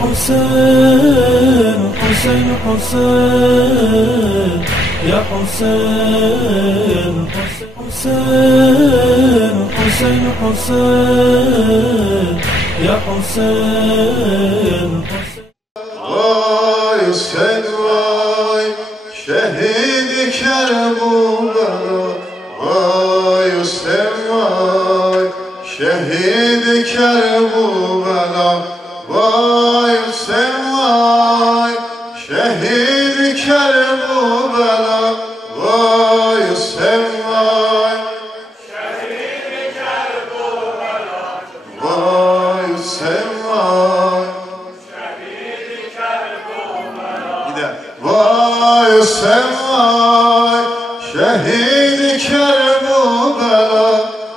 حسين حسين حسين يا حسين حسين حسين حسين يا حسين Vay sen vay şehidi Kerbela, vay sen vay şehidi Kerbela, vay sen vay şehidi Kerbela, vay sen vay şehidi Kerbela, vay sen vay şehidi Kerbela. Vay sen vay şehidi Kerbela,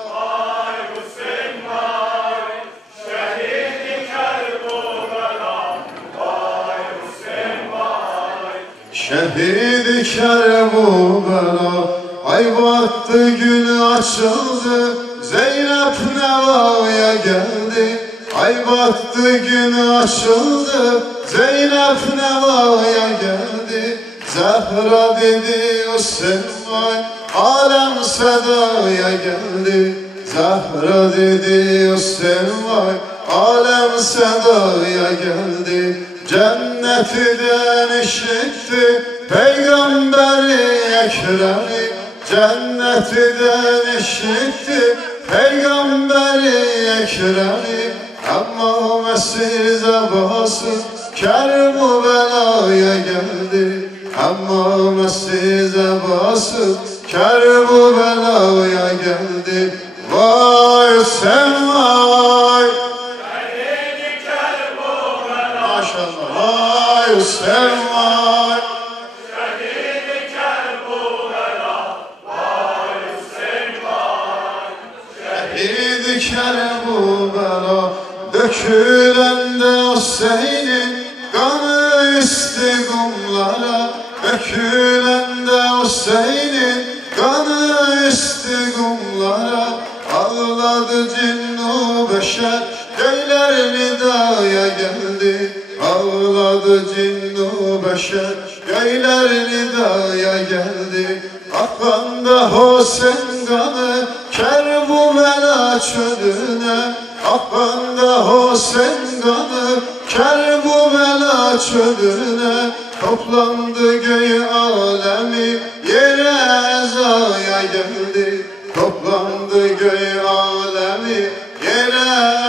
vay sen vay şehidi Kerbela, vay sen vay şehidi Kerbela. Ay battı gün açıldı, Zeynep Neva'ya geldi. Ay battı gün açıldı, Zeynep Neva'ya geldi. Zehra dedi o sen vay, alem sedaya geldi. Zehra dedi o sen vay, alem sedaya geldi. Cennetiden işitti Peygamberi Ekrem'i, cennetiden işitti Peygamberi Ekrem'i. Ama Mesih zebası Kerbela'ya geldi. Ama Mesih zebası Kerbela'ya geldi. Vay sen vay şehidi Kerbela, maşallah. Vay sen vay şehidi Kerbela, vay sen vay şehidi Kerbela. Dökülen de Hüseyin'in kanı üstü kumlara, dökülen de Hüseyin'in kanı üstü kumlara. Ağladı cinnu beşer, göyler nidaya geldi. Ağladı cinnu beşer, göyler nidaya geldi. Akan da Hüseyin kanı Kerbela çölüne, akan da Hüseyin kanı Kerbela çölüne. Toplandı göğü alemi yere ezaya geldi. Toplandı göğü alemi yere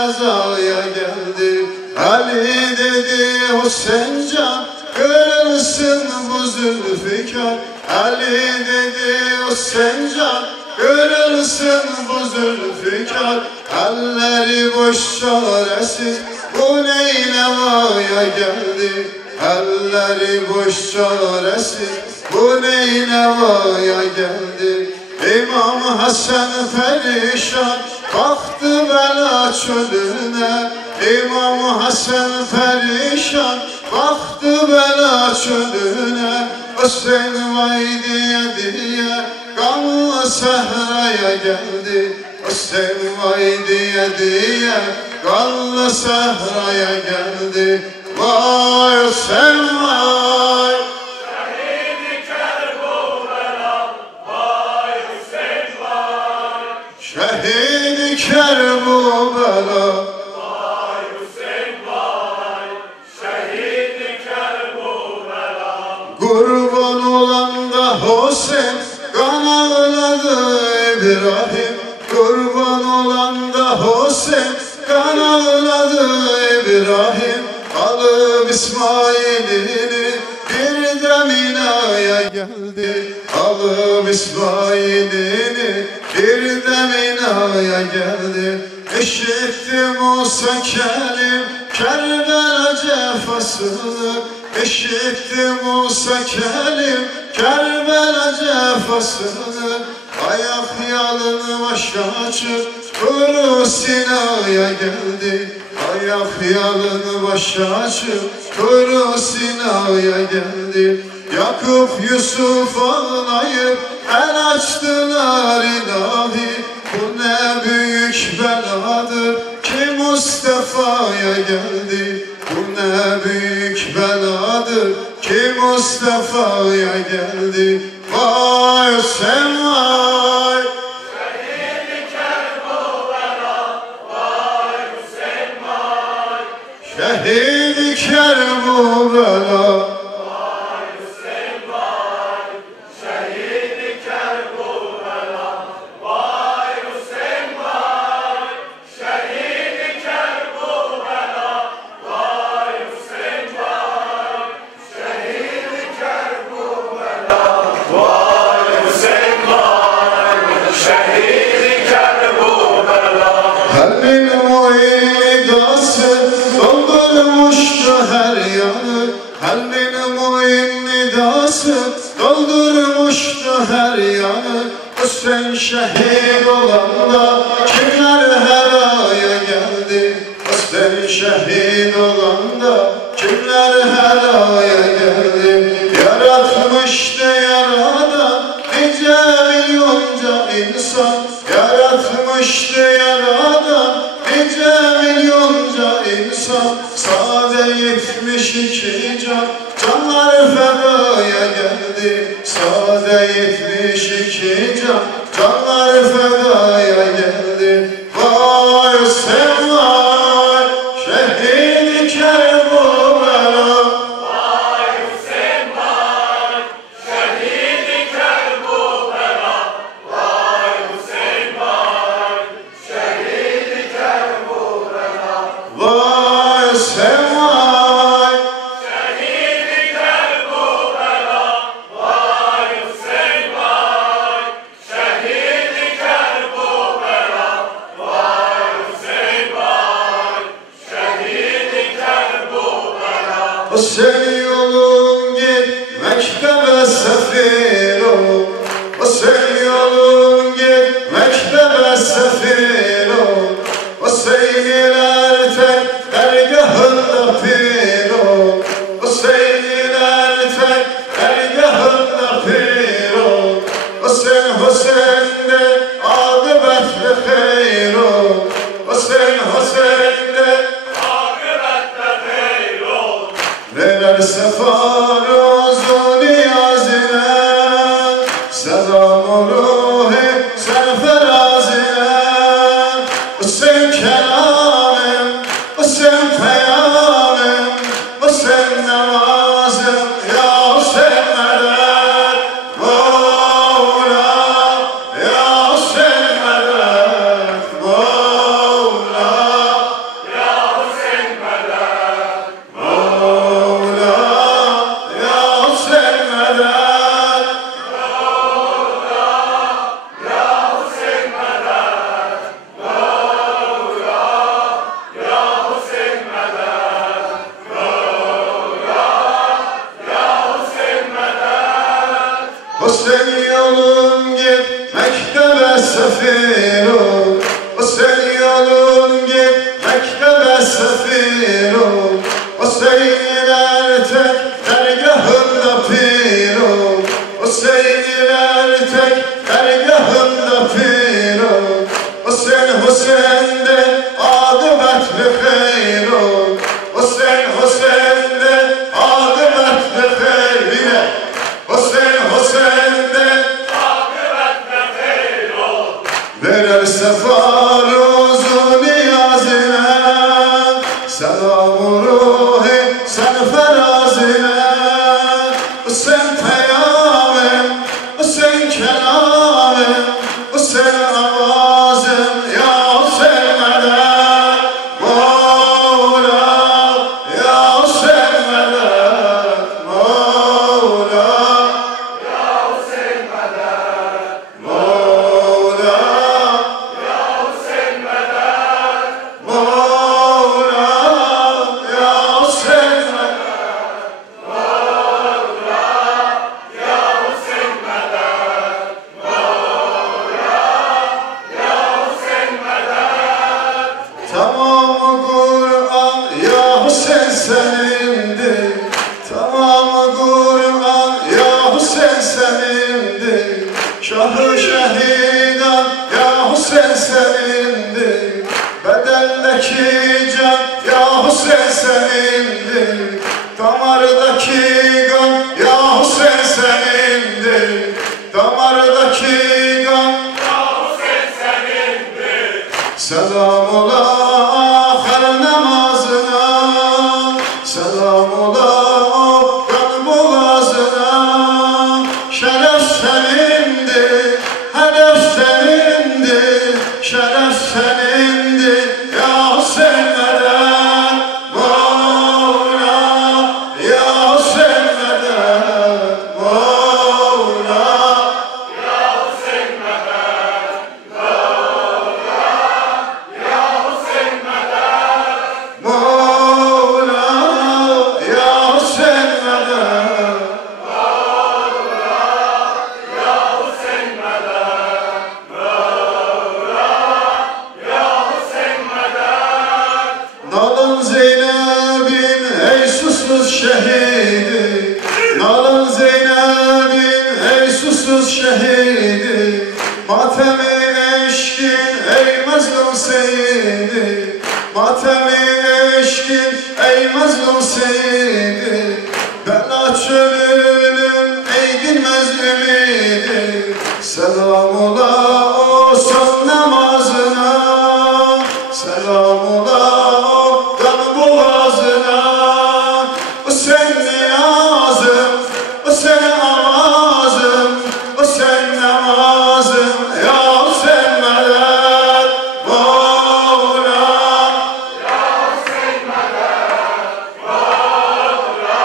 ezaya geldi. Ali dedi Hüseyin can, kırılsın bu Zülfikar. Ali dedi Hüseyin can, kırılsın bu Zülfikar. Elleri boş çaresiz bu Neyneva'ya geldi. Elleri boş çaresiz bu Neyneva'ya geldi. İmam Hasan perişan kalktı bela çölüne. İmam Hasan perişan kalktı bela çölüne. Hüseyin vay diye diye kanlı sahraya geldi. Hüseyin vay diye diye kanlı sahraya geldi. Vay sen vay şehidi Kerbela, vay sen vay şehidi Kerbela, vay sen vay şehidi Kerbela. Kurban olan da Hüseyin kan ağladı İbrahim. Kurban olan da Hüseyin kan ağladı İbrahim. Alıp İsmail'ini bir de Mina'ya geldi. Alıp İsmail'ini bir de Mina'ya geldi. İşitti Musa Kerim Kerbela cefasını. İşitti Musa Kerim Kerbela cefasını. Ayak yalını başa açıp Kuru Sina'ya geldi. Ayak yalını başa açıp Kuru Sina'ya geldi. Yakup Yusuf ağlayıp el açtılar ilahi. Bu ne büyük beladır ki Mustafa'ya geldi. Bu ne büyük beladır ki Mustafa'ya geldi. Vay Hüseyin vay. Şehidi Kerbela, vay Hüseyin vay. Şehidi Kerbela. Kalbin muidası doldurmuştu her yanı. Kalbin muidası doldurmuştu her yanı. Hüseyin şehit olanda kimler helaya geldi? Hüseyin şehit olanda kimler helaya geldi? Yaratmıştı yaradan nice milyonca insan. Yaratmıştı yaradan nice milyonca insan. Sade 72 can, canlar fedaya geldi. Sade 72 can, canlar fedaya geldi. Vay Hüseyin vay, şehidi Kerbela. Vay Hüseyin vay, şehidi Kerbela. Vay Hüseyin vay, şehidi Kerbela. Vay Hüseyin vay. Şehidi Kerbela, vay Hüseyin vay. Şehidi Kerbela, vay Hüseyin vay. Şehidi Kerbela. Hüseyin yolun git mektebe sefir ol. Hüseyin yolun git mektebe sefir ol. Hüseyinler tek dergahında pir ol. Hüseyinler tek dergahında pir ol. Hüseyin Hüseyin'de akıbetli hayır ol. Hüseyin Hüseyin'de Akıbette hayır ol. verirse faruzun niyazine. Selam ruhi serferazine. Hüseyin kelamim, Hüseyin peyamim, Hüseyin namazım, ya Hüseyin medet. Mevla, ya Hüseyin medet. Mevla, Ya Hüseyin medet. Mevla, ya Hüseyin medet. Hüseyin yolun git mektebe sefir ol. Hüseyin yolun git mektebe sefir ol. Hüseyinler tek dergahında pir ol. Hüseyinler tek dergahında pir ol. Hüseyin Hüseyin'de akıbetli hayır ol. Hüseyin Hüseyin'de akıbetli hayır bile. Hüseyin Hüseyin'de Akıbette hayır ol. verirse faruzun niyazine. Selam ruhi sen ferazine. Hüseyin peyamim, Hüseyin kelamim, Hüseyin avazım, ya Hüseyin medet. Mevla, ya Hüseyin medet. Mevla, Mevla, Mevla, ya Hüseyin tamam Kur'an ya Hüseyin senindir. Tamam Kur'an ya Hüseyin senindir. Şahı şehidan ya Hüseyin senindir. Bedendeki can ya Hüseyin senindir. selam ola o kan boğazına. Şeref senindi, hedef senindi, şeref senindi ya sevmeden Mevla, ya sevmeden Mevla, Ya Hüseyin medet, Mevla, Ya Hüseyin medet, Mevla, ya sevmeden Ya Hüseyin medet, Mevla, Ya Hüseyin medet. Nalın Zeynep'in ey susuz şehidi, Nalın Zeynep'in ey susuz şehidi, matemi eşkin ey mazlum seyidi, matemi eşkin ey mazlum seyidi, bela çölünün ey dinmez ümidi, selam ola o son namazına, selam ola o kan boğazına. O sen niyazım, o sen avazım, o sen namazım ya sen medet Mevla. Ya Hüseyin medet, Mevla,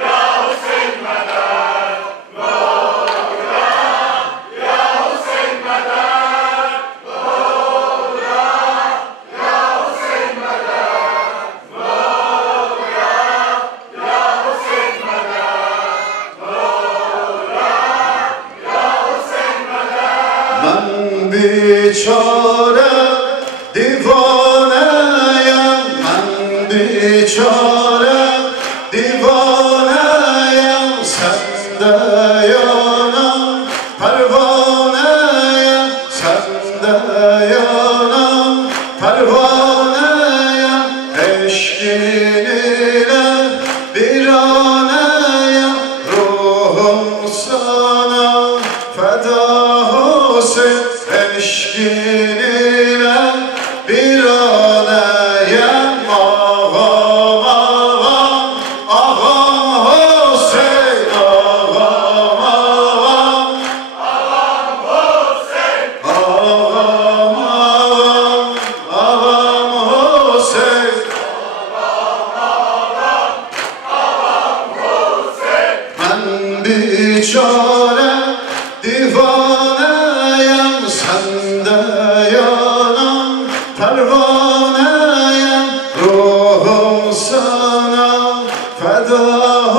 Ya Hüseyin medet, Mevla, Ya Hüseyin medet, Mevla, Ya Hüseyin medet, Mevla, Ya Hüseyin medet, Mevla, Ya Hüseyin medet. Ben biçare divaneyim, ben biçare divaneyim, sende yanan pervaneyim, sende yanan pervaneyim, eşkin ile bir aneyim, ruhum sana feda olsun, eşkin ile bir aneyim, ağam ağam, ağam Hüseyin, ağam ağam, Ağam Hüseyin, ağam ağam, ağam Hüseyin. Ağam Hüseyin, Ben biçare divaneyim, sende yanan pervaneyim, ruhum sana feda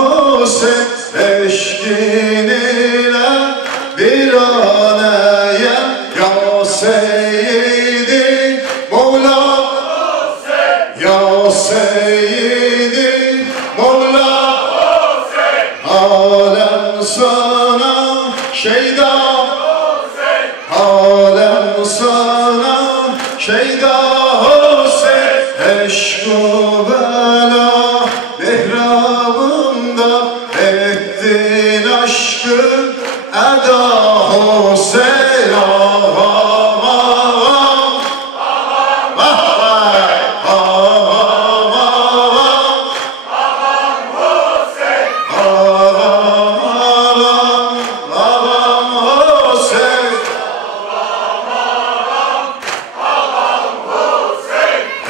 olsun, eşkin ile bir aneyim ya Seyyidi Mevla, ya Seyyidi Mevla. Alem sana şeyda, alem sana şeyda Hüseyin, eşk-ı bela mihrabında ettin aşkı eda Hüseyin, ağam ağam, ağam ağam, ağam ağam, ağam Hüseyin.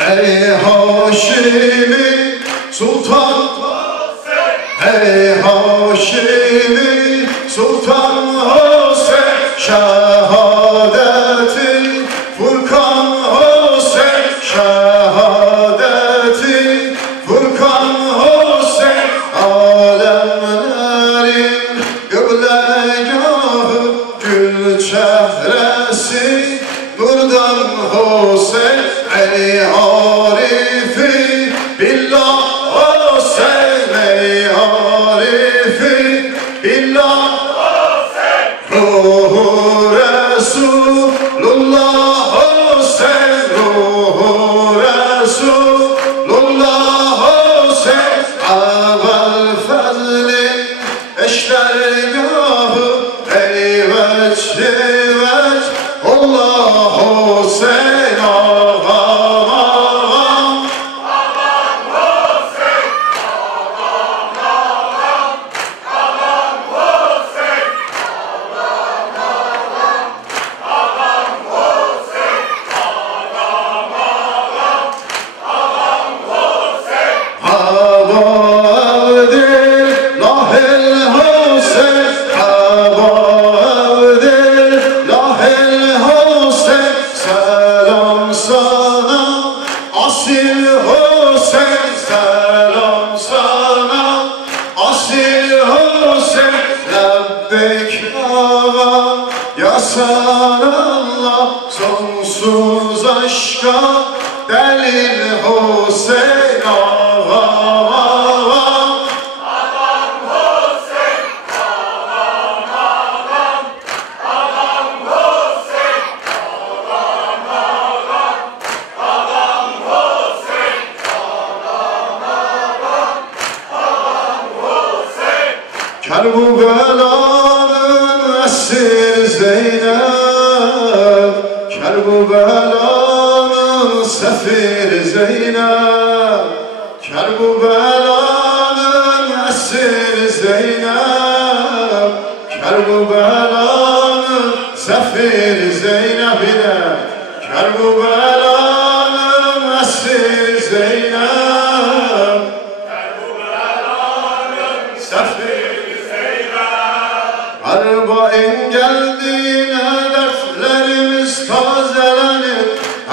Ey Haşimi Sultan, ey Haşimi Sultan Hüseyin, şehadeti Furkan Hüseyin, şehadeti Furkan Hüseyin, alemlerin kıblegahı, gül çehresi nurdan Hüseyin, ey arifi billah Hüseyin, ey arifi billah Allah sonsuz aşka delil Hüseyin ağam ağam. Ağam Hüseyin, ağam ağam. Ağam Hüseyin, ağam ağam. Ağam Hüseyin, ağam ağam. Ağam Hüseyin. Kerbubelanın esir Zeynep, Kerbubelanın sefir Zeynep, Kerbubelanın esir Zeynep, Kerbubelanın sefir Zeynep'ine, Kerbubelanın esir Zeynep, Kerbubelanın sefir Arba'in geldiğine dertlerimiz tazelenir.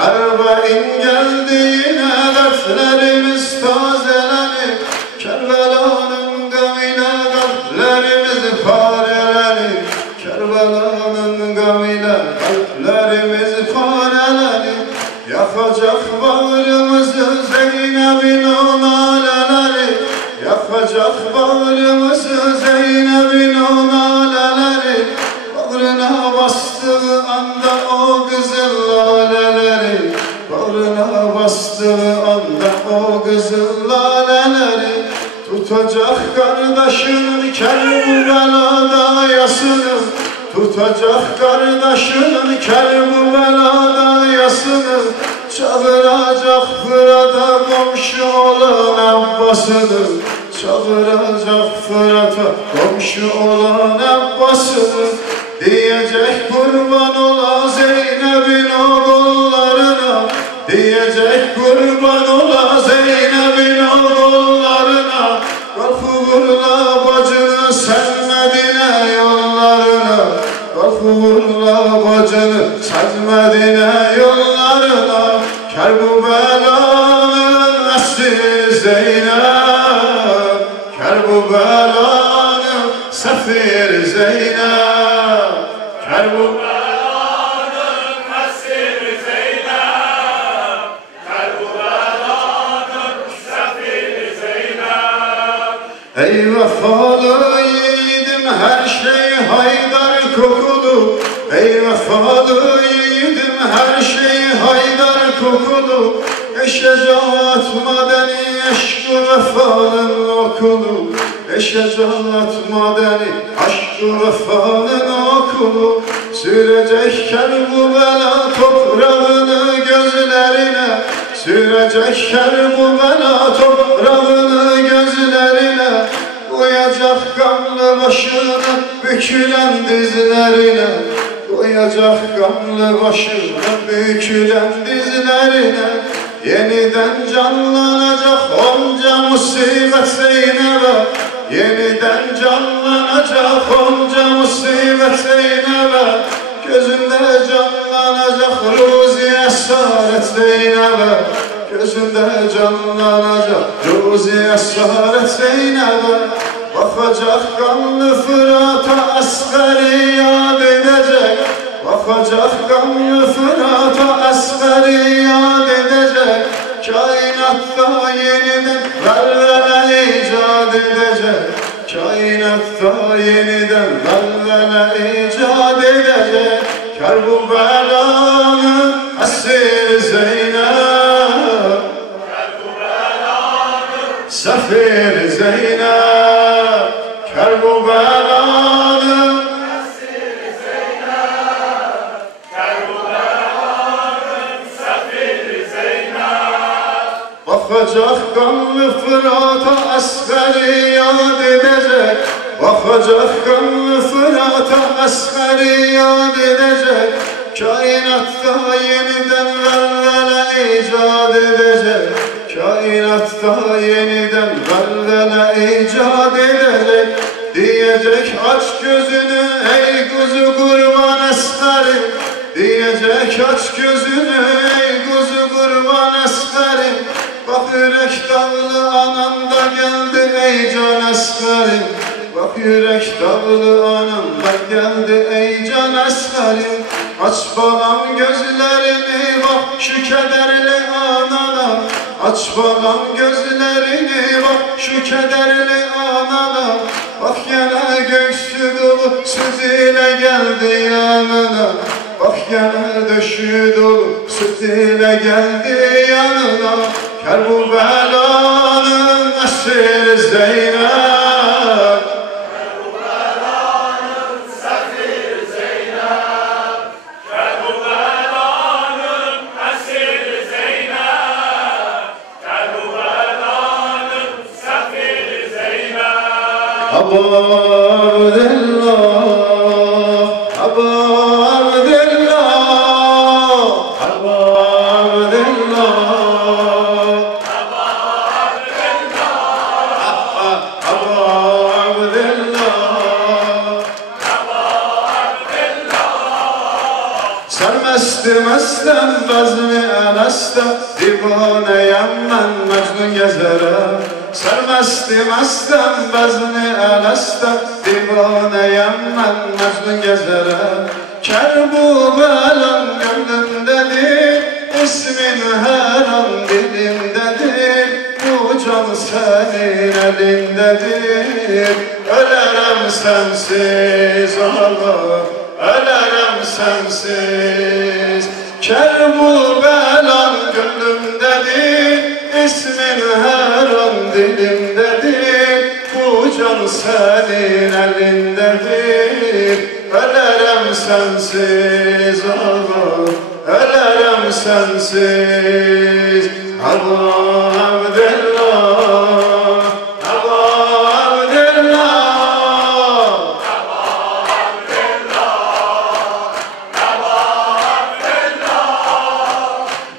Arba'in geldiğine dertlerimiz tazelenir. Kerbela'nın gamine kalplerimiz parelenir. Kerbela'nın gamine kalplerimiz parelenir. Yakacak bağrımızı Zeynep'in o naleleri. Yakacak bağrımızı Zeynep'in o naleleri. Bağrına bastığı anda o kızıl laleleri. Bağrına bastığı anda o kızıl laleleri. Tutacak kardeşinin Kerbela'da yasını. Tutacak kardeşinin Kerbela'da yasını. Çağıracak Fırat'a komşu olan Abbas'ını. Çağıracak Fırat'a komşu olan Abbas'ını. Diyecek kurban ola Zeynep'in oğullarına. Diyecek kurban ola Zeynep'in oğullarına. Kalk uğurla bacını sen Medine yollarına. Kalk uğurla bacını sen Medine yollarına. Kerbela'nın esri Zeynep, Kerbela'nın sefir Zeynep, Kerbela'nın esir Zeynep, Kerbela'nın sefir Zeynep. Ey vefalı yiğidim her şey Haydar kokulu. Ey vefalı yiğidim her şey Haydar kokulu. Eşecaat madeni aşk-ı vefanın okulu. Eşecaat madeni aşk-ı vefanın okulu. Sürecek Kerbela toprağını gözlerine. Sürecek Kerbela toprağını gözlerine. Koyacak kanlı başını bükülen dizlerine. Koyacak kanlı başını bükülen dizlerine. Yeniden canlanacak onca musibet Zeynep'e. Yeniden canlanacak onca musibet Zeynep'e. Gözünde canlanacak Ruzi esaret Zeynep'e. Gözünde canlanacak Ruzi esaret Zeynep'e. Bakacak kanlı Fırat'a askeri yad edecek. Bakacak kanlı Fırat'a askeri yad edecek. Kainatta yeniden velvele icat edecek. Kainatta yeniden velvele icat edecek. Kerbela'nın esir Zeynep, Kerbela'nın sefir Zeynep, Kerbela'nın Esir Zeynep, Kerbela'nın sefir Zeynep. bakacak kanlı Fırat'a askeri yad edecek. Bakacak kanlı Fırat'a askeri yad edecek. Kainatta yeniden velvele icat edecek. kainatta yeniden velvele icat edecek. Diyecek aç gözünü ey kuzu kurban esmerim. Diyecek aç gözünü ey kuzu kurban esmerim. Bak yürek dağlı anam da geldi ey can esmerim. Bak yürek dağlı anam da geldi ey can esmerim. Aç balam gözlerini bak şu kederli anana. Aç balam gözlerini bak şu kederli anana. Bak gene göğsü dolu süt ile geldi yanına. Bak gene döşü dolu süt ile geldi yanına. Kerbelanın esiri Zeynep. Kerbelanın sefiri Zeynep. Kerbelanın esiri Zeynep. Kerbelanın sefiri Zeynep. Abu Abdillah, Abu Abdillah, Abu Abdillah, Abu Abdillah. Sermesti mestem bezmi eneste, divaneyem ben Mecnun gezerem. Sermesti mestem bezni eneste, divaneyem ben Mecnun gezerem. Kerbubelan gönlümdedir, ismin her an dilimdedir. Bu can senin elindedir. Ölerem sensiz Allah, ölerem sensiz. Kerbubelan gönlümdedir, ismin her an dilimdedir. Bu can senin elindedir. Ölerem sensiz Allah, ölerem sensiz. Abu Abdillah, Abu Abdillah,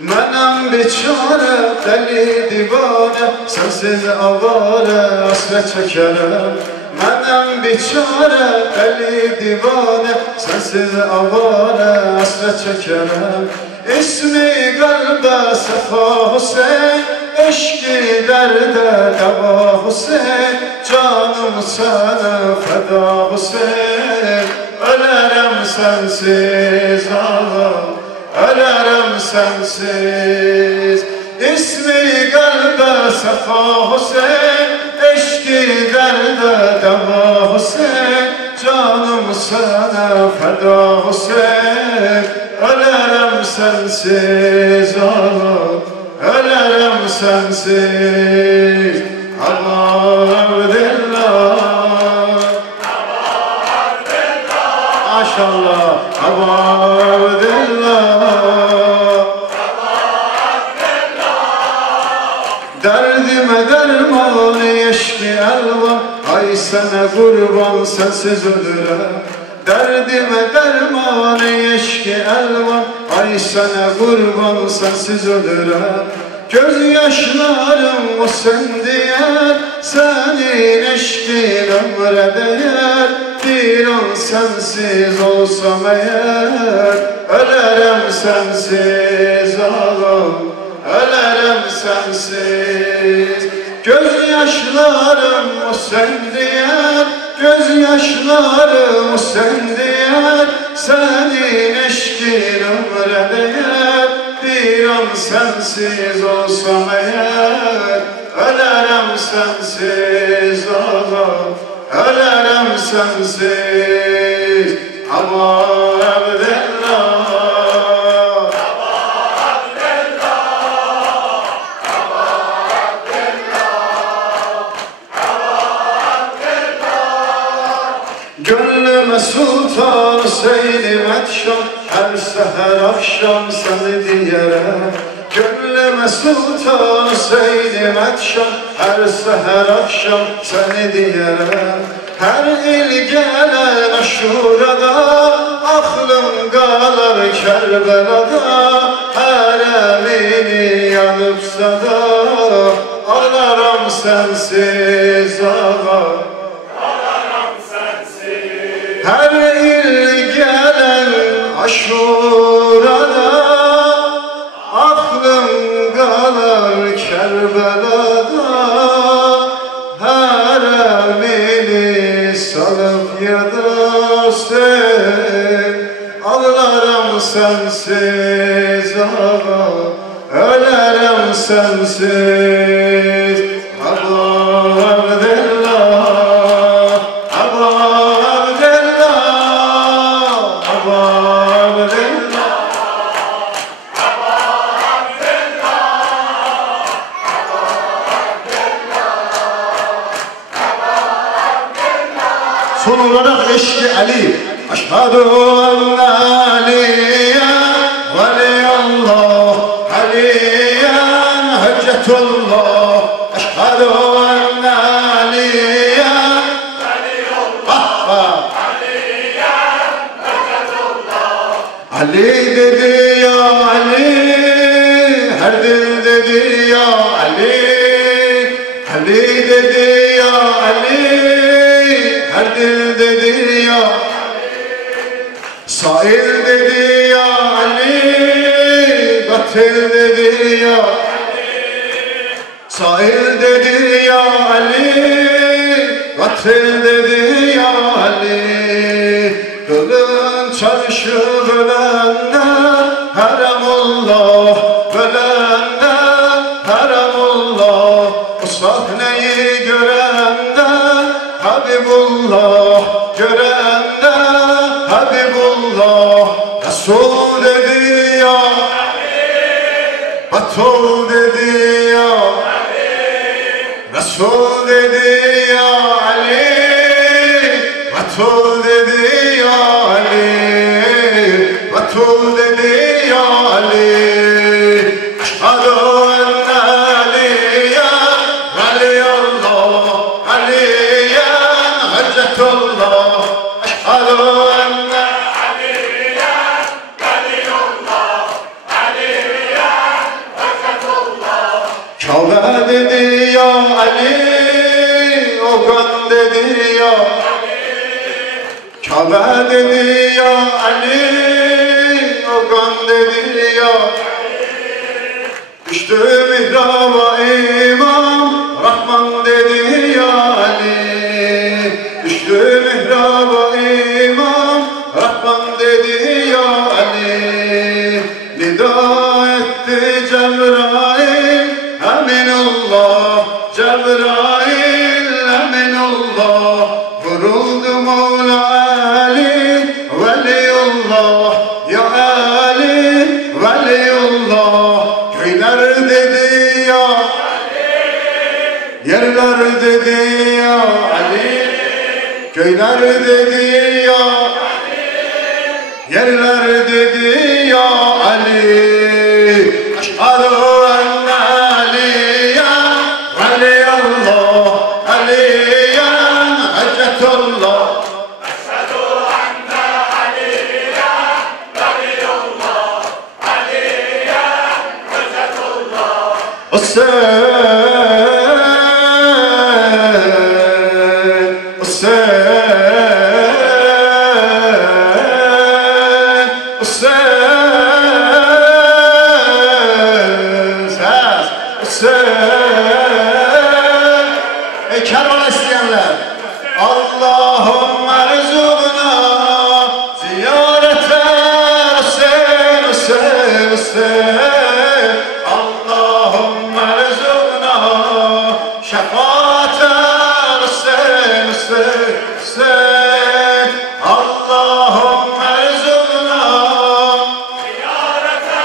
menem biçare deli divane, sensiz avare hasret çekerem. Menem biçare deli divane, sensiz avare hasret çekerem. İsmi kalbe sefa Hüseyin, eşki derde deva Hüseyin. Canım sana feda Hüseyin. Ölerem sensiz Allah, ölerem sensiz. İsmi kalbe sefa Hüseyin, eşki derde deva Hüseyin. Canım sana feda Hüseyin. Ölerem sensiz Allah, ölerem sensiz. Abu Abdillah, maşallah, Abu Abdillah. Derdime derman eşki elvan, ay sana kurban sensiz ölürem. Derdime derman eşki elvan, ay sana kurban sensiz ölürem. Gözyaşlarım o sen diyer, senin eşkin ömre değer. Bir an sensiz olsam eğer, ölerem sensiz ağam, ölerem sensiz. Gözyaşlarım o sen diyer, gözyaşlarım o sen diyer. Senin eşkin ömre değer. Bir an sensiz olsam eğer, ölerem sensiz ağam, ölerem sensiz. Abu Abdillah, Abu Abdillah, Abu Abdillah. gönlüme Sultan Hüseyin Medşan, her seher akşam seni diyerem. Gönlüme Sultan Hüseyin Medşan, her seher akşam seni diyerem. Her il gelen aşurada, aklım kalar Kerbela'da. haremini yanıpsa da ağlarım sensiz ağa. Her il gelen Aşura'da aklım kalır Kerbela'da. Haremini salıp ya da sen ağlarım sensiz ağa, ölerim sensiz. Son olarak eşki Ali. Eşhedü en la veliyallah aliyen hüccetullah. Eşhedü en la veliyallah aliyen hüccetullah. Ali dedi ya Ali, her dil dedi ya Ali. Ali dedi ya Ali, her dil dedi ya Sail dedi ya Ali, katil dedi ya Sail dedi ya Ali, katil dedi ya Ali. Kılın çarşı bölende haramullah, bölende haramullah. Bu sahneyi görende Habibullah, görende Habibullah. Resul dedi ya Batul dedi ya Resul dedi ya Ali, Batul dedi ya Ali, Batul dedi ya Ali. Eşhedü en la veliyallah aliyen hüccetullah. Eşhedü en la veliyallah aliyen hüccetullah. Kabe dedi ya Ali, Ogan dedi ya Kabe dedi ya Ali, Ogan dedi ya Düştü mihraba imam, Rahman dedi ya Ali. Düştü mihraba imam, Rahman dedi ya Ali. Nida etti Cebrail, eminullah, Cebrail, eminullah. Vuruldu Mevla Ali, veliyullah, ya Ali, veliyullah. Köyler dedi ya Ali, yerler dedi ya Ali. Köyler dedi ya Ali, yerler dedi ya Ali. Eşhedü en la veliyallah aliyen hüccetullah. Eşhedü en la veliyallah aliyen hüccetullah. Kervan isteyenler Allahümme rızıkna ziyarete Hüseyin. Allahümme rızıkna şefaate Hüseyin. Allahümme rızıkna ziyarete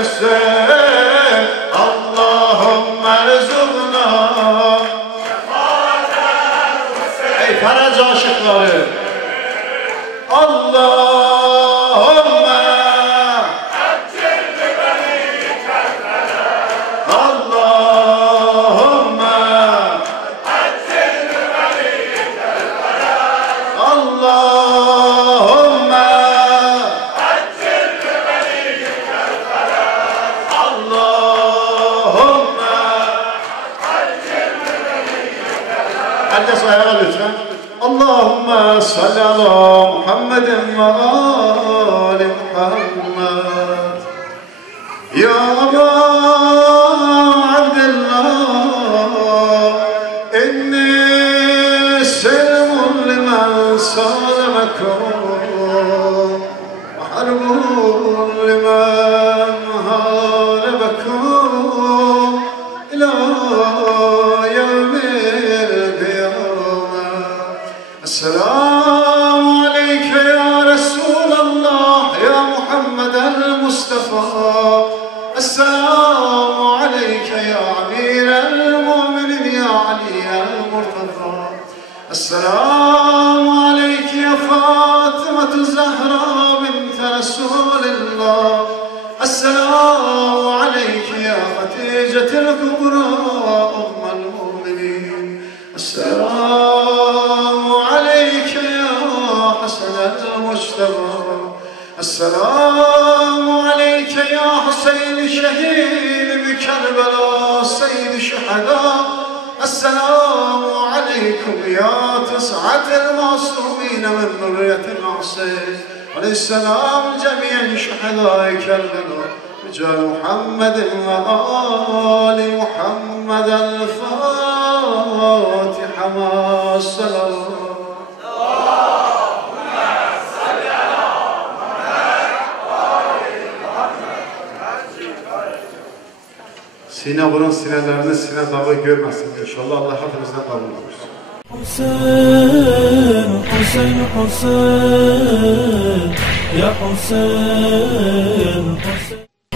Hüseyin. Allahümme rızıkna ey Ferez aşıkları Allahümme Allahümme Allahümme Herkes ayağa lütfen. Allahümme salli ala Muhammedin ve ali Muhammed. Ya Aba Abdillah, inni selmun limen salemekum ve harbun limen halebekum ila السلام عليك يا رسول الله يا محمد المصطفى. السلام عليك يا أمير المؤمنين يا علي المرتضى. السلام عليك يا فاطمة الزهراء بنت رسول الله. السلام عليك يا خديجة الكبرى أم المؤمنين. السلام عليك يا حسن المجتبى. السلام عليك يا حسين شهيد بكربلاء سيد الشهداء. السلام عليكم يا تسعة المعصومين من ذرية الحسين عليه السلام جميع شهداء كربلاء رجال محمد وآل محمد. الفاتحة مع السلام. Sine vurun sinelerinde sine dağı görmesin inşallah. Allah hepimizden kabul olsun. Hüseyin, Hüseyin, Hüseyin, ya Hüseyin,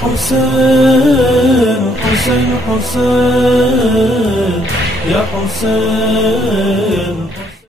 Hüseyin, Hüseyin, Hüseyin, ya Hüseyin.